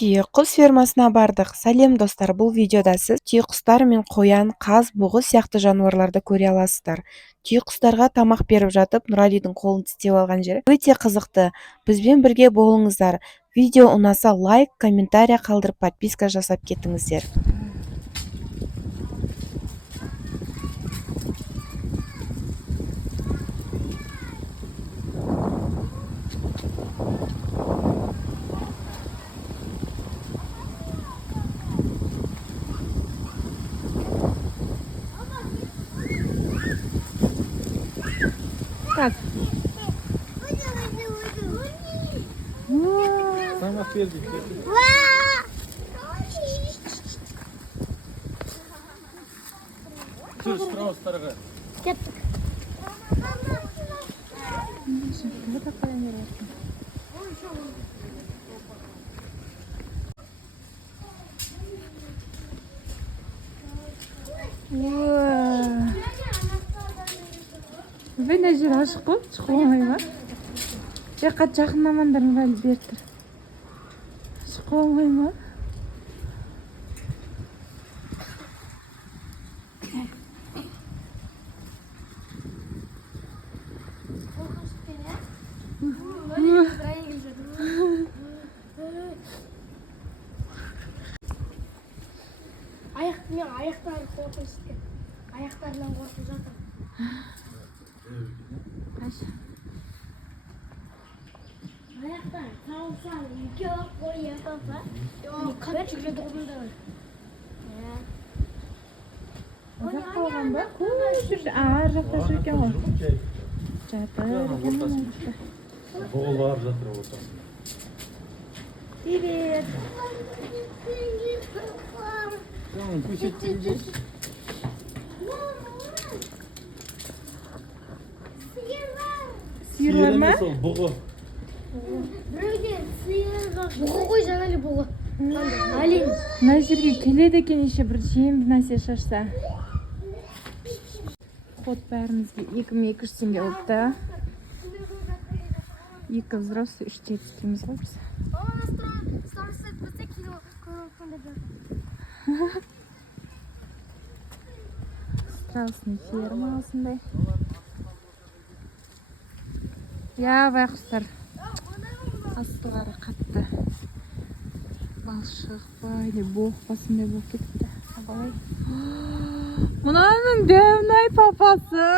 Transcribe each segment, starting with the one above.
Түйеқұс фермасына бардық. Сәлем достар, бұл видеода сіз түйеқұстар мен қоян, қаз, бұғы сияқты жануарларды көре аласыздар. Түйеқұстарға тамақ беріп жатып, Нұралидың қолын тістеп алған жері өте қызықты. Бізбен бірге болыңыздар. Видео ұнаса лайк, комментария қалдырып, подписка жасап кетіңіздер. Как? Тамақ бердік. Жүр, страустарға. Кеттік. Мен әжер ашық қой, шығу оңай ма? Жаққа жақындамаңдар, Нұрали беріп тұр. Шығу оңай ма? Аяқтарын қорқып істеп. Аяқтарынан қорқып жатыр. Аяқтар салсаң, жоқ қоя қалса. Қатты жүреді ғымда бар. Ұзақ қалған ба? Ар жақта жүр екен ғой. Жатыр. Бұғылар жатыр отыр. Привет. Жаңын көшеттіңіз. Сиыр бар ма? Сол бұғы. Біреуде сиырға бұғы қой, жаңалі бұғы. Әлем. Мына жерге келеді екен еше бір жемді нәрсе шашса. Қот бәрімізге 2200 теңге oldu. 2 взрослый, 3 детскийimiz ғой біз. Страусный ферма осындай. Я байқұстар. Астылары қатты. Балшық па, не боқ басындай болып кетті. Абай. Мұнаның дәмнай папасы.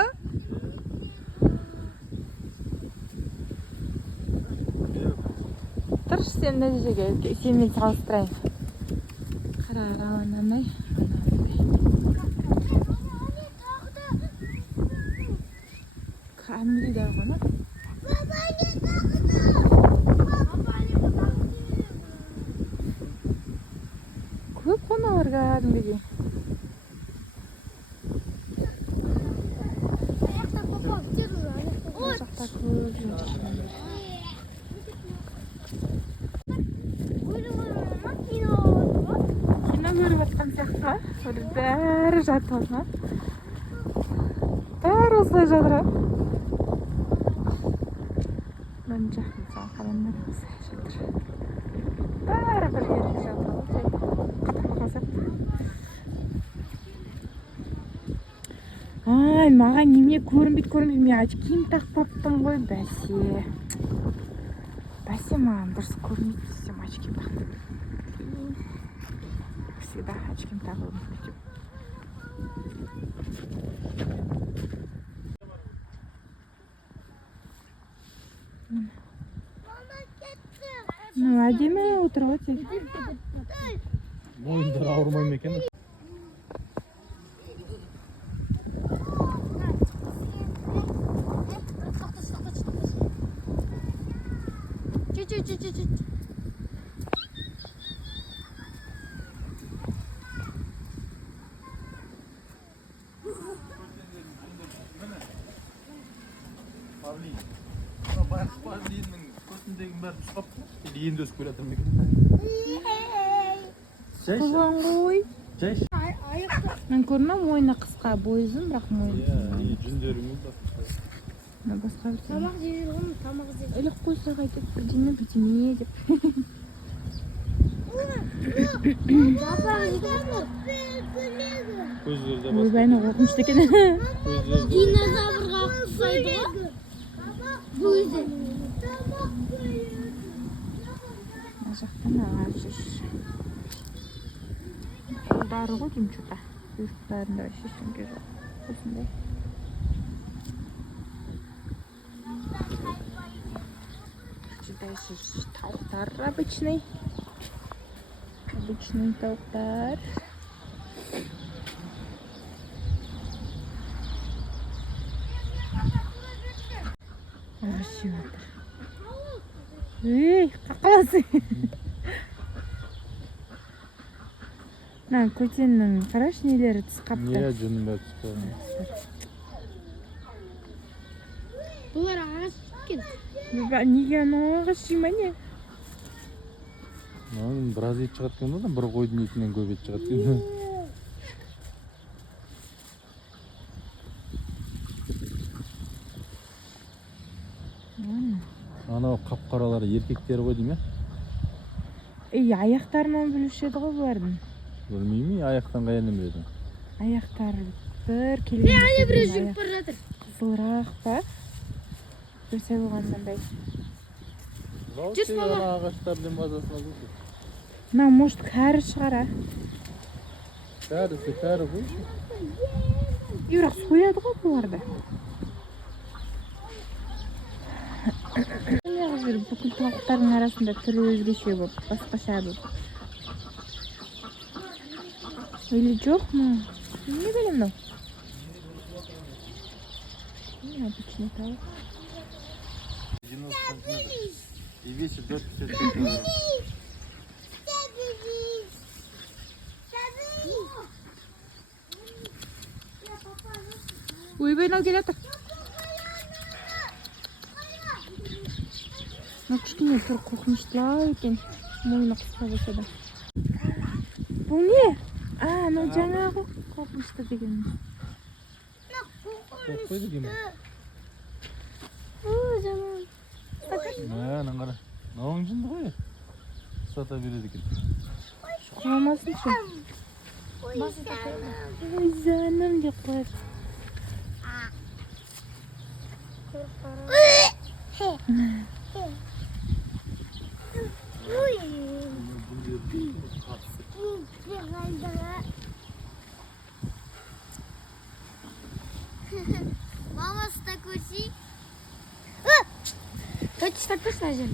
Тұрш сен мына жерге, сенмен салыстырайын. Қара анандай. Кәмілі де ғана. Көп қоналар кәдімгідей. Ол жақта көп жүрген. Кино көріп жатқан сияқты. Бәрі жатып алды. Бәрі осылай жатыр. Мына жақта қараңдар осылай жатыр. Бәрі бір жерде жатыр. Қатып қалсақ. Ай, маған неме көрінбейді. Мен очкиім тақып алыптым ғой, бәсе. Бәсе маған дұрыс көрінбейді десем очкиім тақтым. Всегда очкиім тағып жүрдім. Ну, әдемі отырып отыр. Мойындар ауырмай ма екен? Павлиннің көтіндегі бәрі тұсқап, енді өсіп келе жатыр ма екен? Құлан ғой. Жай. Мен көрінем мойны қысқа, бойы ұзын, бірақ мойны. Жүндеріңіз бар. Басқа бір Тамақ жей жүрген, тамақ жей. ілік қойса қайтып бірдеме деп. Жапырағы жейді ғой. Көздері де ойбайына қорқынышты екен. Көздері де Динозаврға ұқсайды ғой. Көзі. Мына жақтан ағып жүр. Қолдары ғой деймін что-то. Құйрықтарында вообще ештеңе жоқ. Осындай. Дальше тауықтар обычный. Обычный тауықтар. Ұрысып жатыр. Ей, қақаласың. Мына көтеннің қарашы нелері тісқапты. не жүнін бәрі түсіп қалған. Бұлар ағаш кеткен. Неге анауға жима не? Мынаның біраз ет шығады екен да, бір қойдың етінен көп ет шығады екен. Анау қап-қаралары еркектері ғой деймін. Аяқтарынан білуші еді ғой бұлардың. Білмеймін, аяқтан қайдан біледі. Аяқтары бір келген. Ане біреу жүріп бара жатыр. Қызылырақ па? Бір сәлған мындай. Жүрс бала. Ағаштардың базасына жүрді. Мына может кәрі шығар, а? Кәрісі кәрі ғой. Бірақ сояды ғой бұларды. Неғып бүкіл тауықтардың арасында түрі өзгеше болып, басқаша болып. Или жоқ mu? Не білем мынау. Обычный тауық. 90 сантиметров. И весит до 55 килограмм. Ойбай, мынау келе жатыр. Мынау кішкене түр қорқыныштылау екен. Мойны қысқа болса да. Бұл не? Мынау жаңағы қорқынышты деген. Қойды кем? Мынаны қара. Мынауың жынды ғой. Сата береді екен. Қалмасыншы. Ой, жаным деп қояды. Мамасы да көрсей. Точно сатпасын әжем.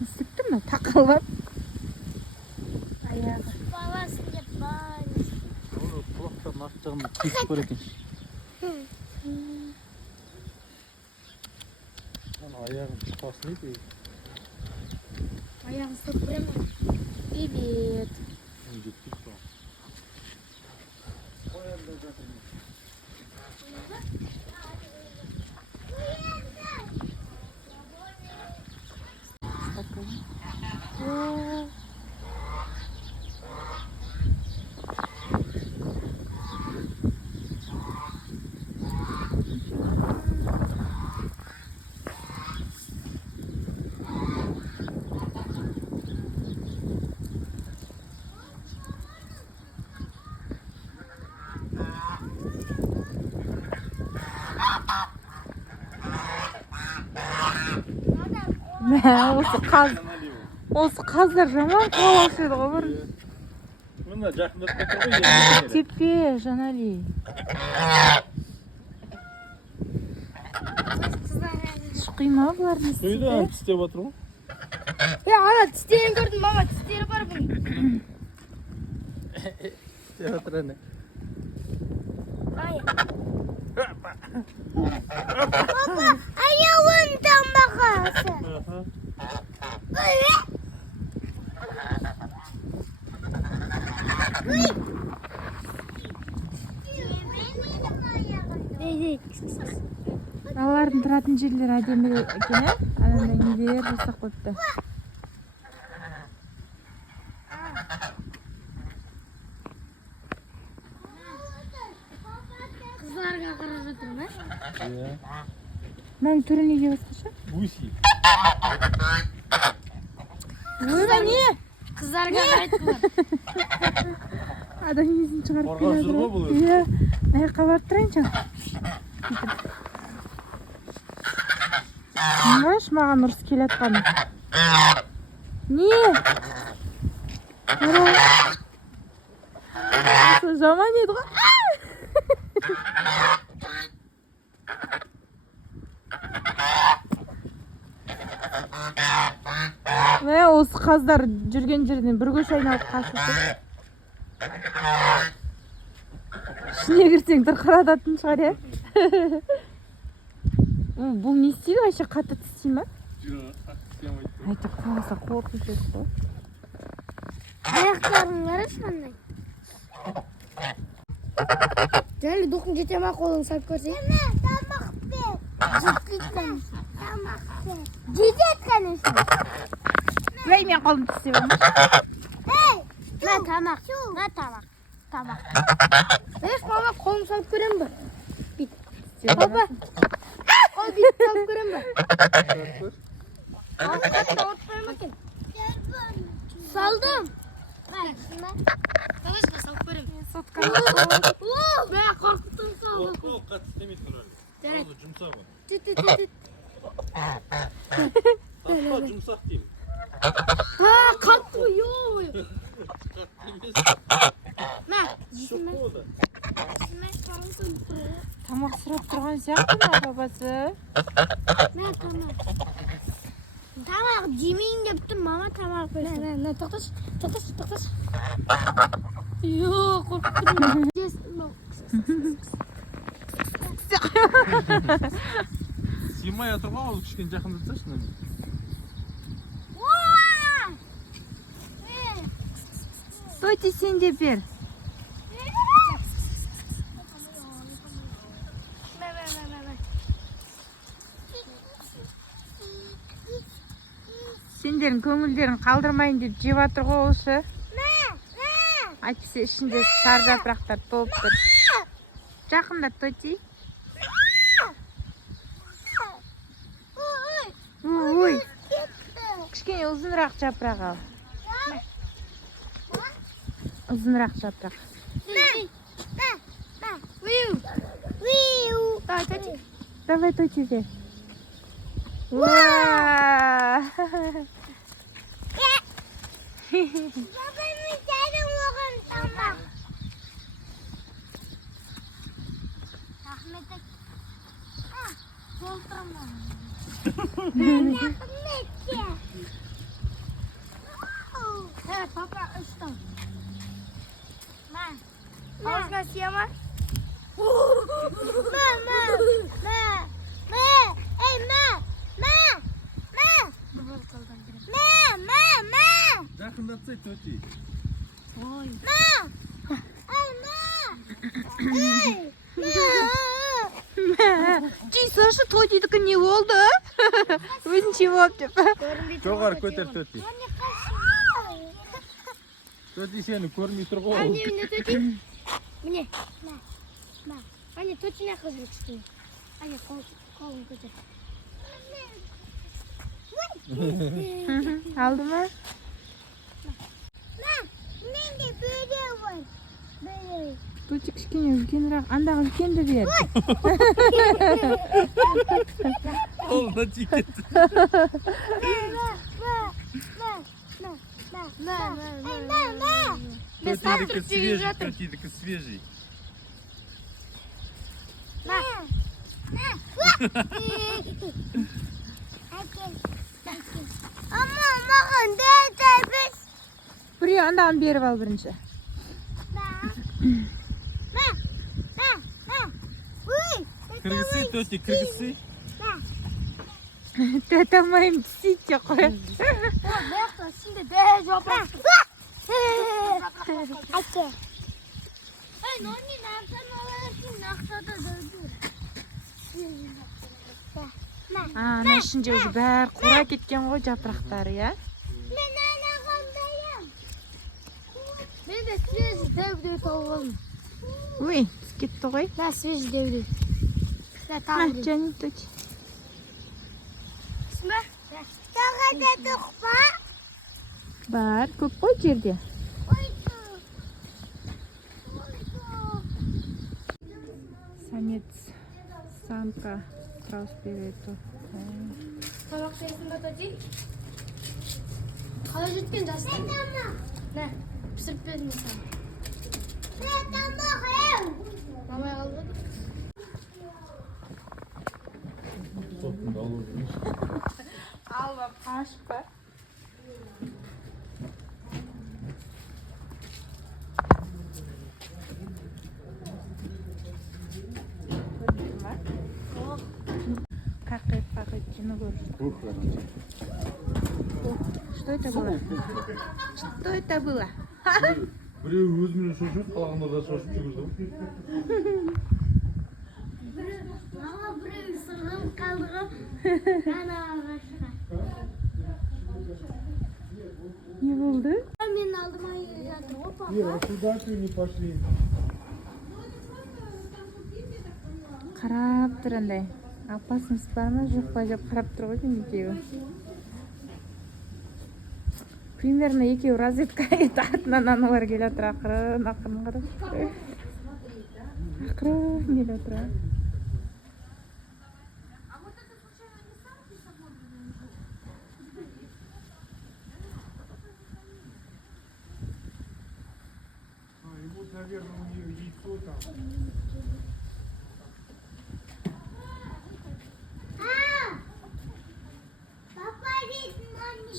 Істікті мынау тақалып. Аяғы. Баласын деп бар. Оны құлақтарын арт жағында кесіп бар екен. Аяғын тұтпасын еді. Аяғын ұстап көремін. Привет. Жетпейді соған. Осы қаздар жаман қалаушы еді ғой бір. Мына жақындап кетті ғой. Тепе, Жанали. Шықима бұлардың Қойды, істі. тістеп отыр ғой. Ана тістерін көрдім, мама тістері бар бұның. Тістеп отыр әне. Аяуын тамақасы. Алардың тұратын жерлері әдемі екен, ә? Анандай нелер жасап қойыпты. Қыздарға қарап жатыр ма? Иә. Мынаның түрі неге басқаша? Гуси. ойбай не Kızlarga qaraytdilar. адам есін шығарып Қорғап жүр ғой бұл өзі. иә мына жаққа барып тұрайыншы знаешь маған ұрыс келатқаны не жаман еді ғой мә осы қаздар жүрген жерден бір көш айналып қашып ішіне кірсең тырқырататын шығар иә бұл не істейді вообще қатты тістей ма Жоқ, қатты істемейді. әйтеуір қаласа қорқынышты еді ғой Ayaklarını qarayшы qanday. Жаңа духың жете ма қолың салып көрсей? Тамақ бер. Жеткізген. Тамақ бер. Жеткізген үшін. ей мен қолым тістеп алмай Ей, мә тамақ. Мә тамақ. Тамақ. Еш мама қолың салып көрем бе? Бит. Папа. Қол бит салып көрем бе? Салдым. Қалайша салып көрем. Бә қорқыттың салдым. Ол қатты істемейді нұрәлі. Жарайды. Өзі жұмсақ ол. Түт. Тапқа жұмсақ деймін. Қатты ой. Қатты емес. Мә, жейсің Шоқ бе? болды. тамақ сұрап тұрған сияқты ма бабасы Мә, тамақ. Тамақ жемейін деп тұр, мама тамақ берсін. Мә, тоқташы. Йоо, қорқыттым. Сыймай отыр ғой, ол кішкене жақындатсашы мені. тоти сен де бер сендердің көңілдерін қалдырмайын деп жеп жатыр ғой осы әйтпесе ішінде сары жапырақтар толып тұр жақындат тоти ой кішкене ұзынырақ жапырақ ал ұзынырақ жапырақ давай тоти бер Papa, üstten. Ağzına siyama. Жақындатсай төти. жей салшы тотидікі не болды өзінше болып деп Жоғары көтер төти. Төти сені көрмей тұр ғой. Anne mine tötü. Mine. Anne tötü ne kadar küçük. Anne kolum kötü. алды ма Ben de böyle var. Böyle. тоти кішкене үлкенірек андағы үлкенді бер Қолына тиіп кетті. Төтидікі свежий, төтидікі свежий. Ama bakın biz. біреу андағын беріп ал бірінші Кіргісі, төти, кіргісі. төте алмаймын тістейді де қой Şimdi de yaprak. Ake. Hey, nonni nereden alıyorsun? Naktada dövdür. ана ішінде уже бәрі қура кеткен ғой жапырақтары иә Ben anaqandayım. Ben de свежий dövdür oğlum. ой түсіп кетті ғой Ben свежий dövdür. Ben және тоти Тағада тұқпа. Бар, көп қой жерде. Самец, самка, кросс береді. Тамақ жейсің ба, Тоти? Қалай жеткен жасты? Нә, пісіріп бердім саған. Мамай қалды ма? Соттың алу. Алба, қашып па? Какает, кино говорит. Что это было? Что это было? Біреу өзімен шошып, қалғанда да шошып жүгірді. Мама біреу сырғып қалдырып, ана ағашқа. Не болды? Мен алдыма келе жатыр ғой, папа. Сюда не пошли. Қарап тұр андай. Опасность бар ма, жоқ па деп қарап тұр ғой деймін екеуі. Примерно екеуі розетка артынан аналар келе жатыр, ақырын қарап. Ақырын келе жатыр. Наверное, у нее яйцо там.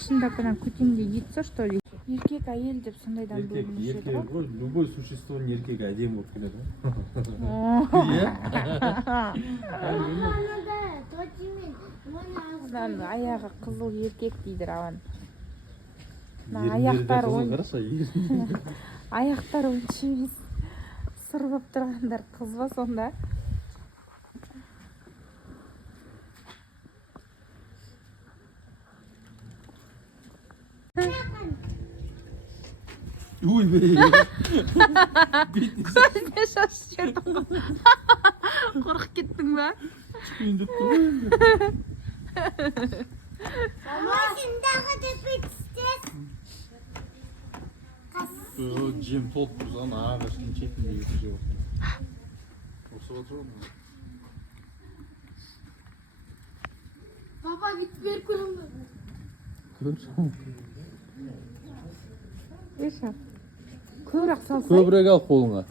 Шындап қана көтенге яйцо, что ли? Еркек, әйел деп сондайдан бөлінуші еді ғой. Любой существоның еркегі әдемі болып келеді ғой. Анада, Тоти мен, оны Мынаның аяғы қызыл еркек дейді Рауан. Аяқтар онша емес. Сұр болып тұрғандар қыз ба сонда? Ой, бей. Көзіне шашып жібердің ғой. Қорқып кеттің ба? Мамасындағы тепек істес. Жем толып тұрған ағаштың шетінде өте жеп отыр. Ұқсап отыр ғой. Папа, бүйтіп беріп көрің бе? Көрсем. Еша, көбірек салсай. Көбірек ал қолыңа.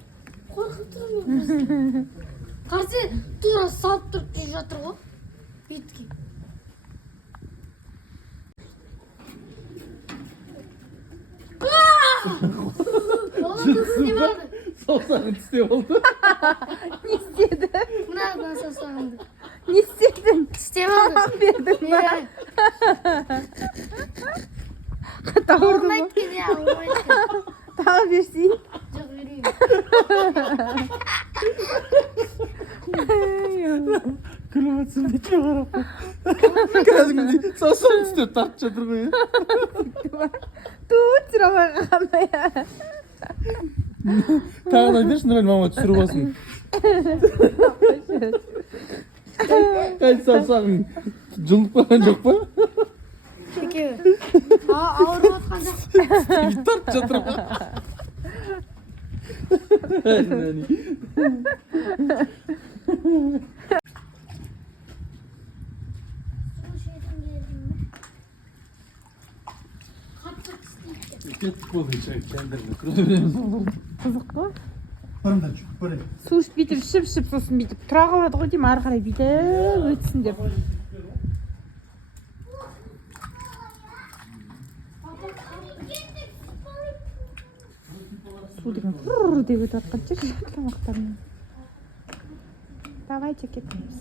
Қорқып тұрмын мен. Қарсы тура салып тұрып жүріп жатыр ғой. Бетке. Саусағын тістеп алды. Не істеді? Мынаған саусағымды. Не істедің? Тістеп алды. Бердің ба? Қатты ауырды ма? Ауырмайды екен, иә, ауырмайды екен. Тағы берсей? Жоқ, бермеймін. Күліп атсын бетке қарап. Кәдімгідей саусағын тістеп тартып жатыр ғой. Тут сұрамай қалғанда я. Тағы да берші, Нұрел мама түсіріп алсын. Қайсы саусағын жұлып қалған жоқ па? Екеуі. Ауырып отқан жоқ. Тартып жатыр ма? Кеттік болды, кәндірді күре береміз. Қызық қой. Барымдар жүгіп барайын. Су бүйтіп ішіп сосын бүйтіп тұра қалады ғой деймін, ары қарай бүйтіп өтсін деп. Су деген фур деп өтіп жатқан жер тамақтармен. Давайте кетеміз.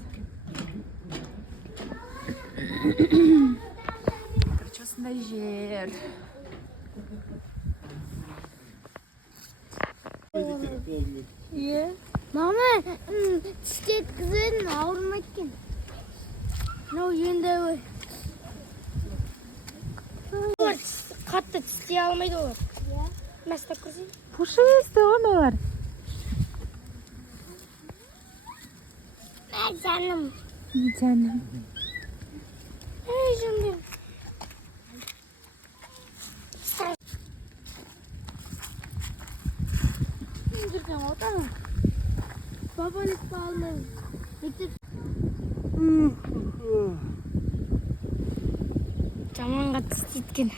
Короче, осындай жер. Иә. Мама, тіске еткізетін ауырмайды екен. Мынау енді ой. Қатты тістей алмайды олар. Иә. Мәстап көрсең. Пушистый ғой олар. Жаным. Жаным. Эй, жаным. жүрсең отамын. Бабаны салмай. Жаманға тістеткен.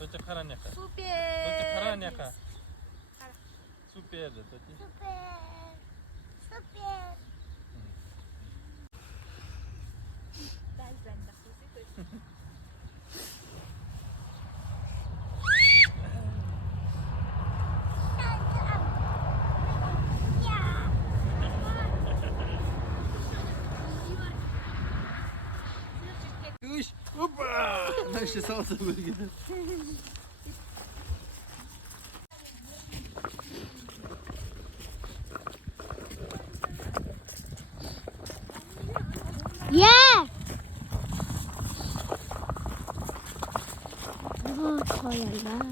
Тоти қара неқа. Супер. Тоти қара неқа. Супер. Тоти. Супер. Üç. Hoppa. Ben işte salsa böyle gider. Yeah. Koyarlar.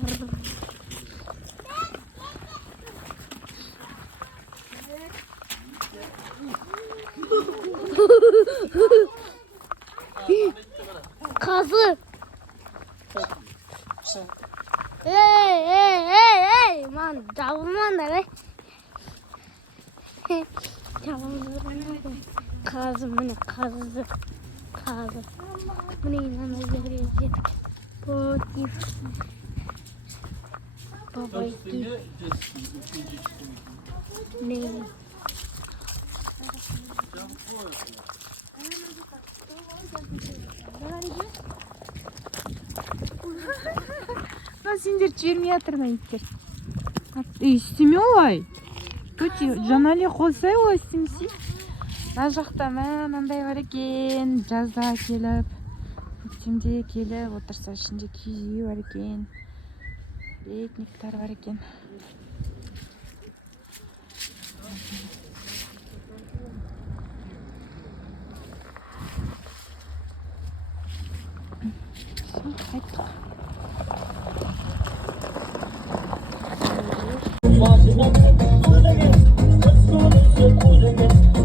Kazı. Hey, man, davulman da be. Kazı, bu ne? Kazı. Bu ne inanılır. Potif. Babayki. Ne? Сендер жібермей жатыр ма иттер? Істеме олай. Төте жаңа эле қойсай олай істемесей. Мына жақта мынандай бар екен. Жазда келіп, көктемде келіп отырса ішінде киіз үй бар екен. Летниктер бар екен. Қайттық. Let's go,